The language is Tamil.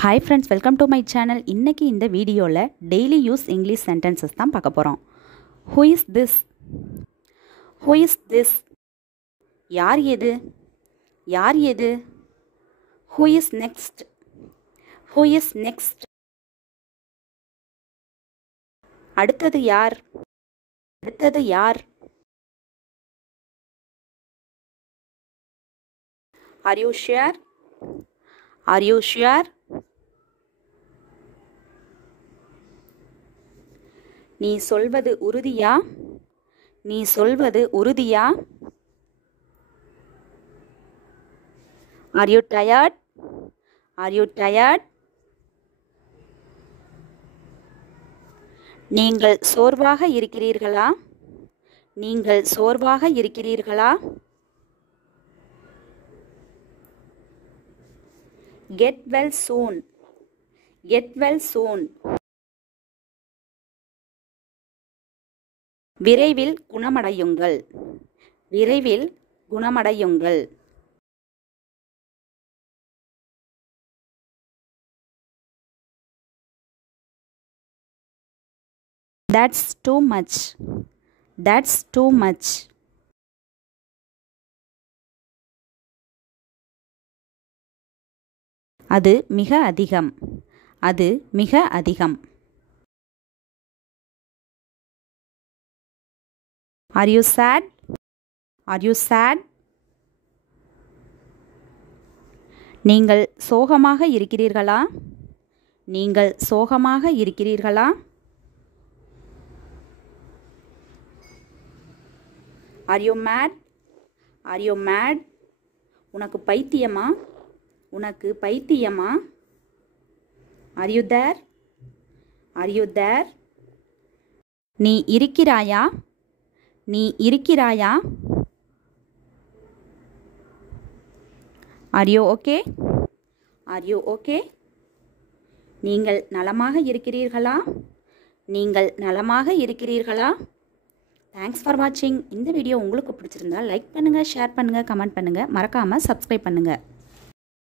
Hi friends, welcome to my channel. இன்னைக்கு இந்த வீடியோல daily use English sentences தான் பார்க்க போறோம். Who is this? Who is this? யார் எது? யார் எது? Who is next? Who is next? அடுத்தது யார்? அடுத்தது யார்? Are you sure? Are you sure? நீ சொல்வது உறுதியா? நீ சொல்வது உறுதியா? Are you tired? Are you tired? நீங்கள் சோர்வாக இருக்கிறீர்களா? நீங்கள் சோர்வாக இருக்கிறீர்களா? Get well soon. Get well soon. விரைவில் குணமடையுங்கள். விரைவில் குணமடையுங்கள். That's too much. That's too much. அது மிக அதிகம். அது மிக அதிகம். Are you sad? Are you sad? நீங்கள் சோகமாக இருக்கிறீர்களா? நீங்கள் சோகமாக இருக்கிறீர்களா? Are you mad? Are you mad? உனக்கு பைத்தியமா? உனக்கு பைத்தியமா? Are you there? Are you there? நீ இருக்கிறாயா? நீ இருக்கிறாயா? Are you okay? Are you okay? நீங்கள் நலமாக இருக்கிறீர்களா? நீங்கள் நலமாக இருக்கிறீர்களா? Thanks for watching. இந்த வீடியோ உங்களுக்கு பிடிச்சிருந்தா லைக் பண்ணுங்க, ஷேர் பண்ணுங்க, கமெண்ட் பண்ணுங்க, மறக்காம Subscribe பண்ணுங்க.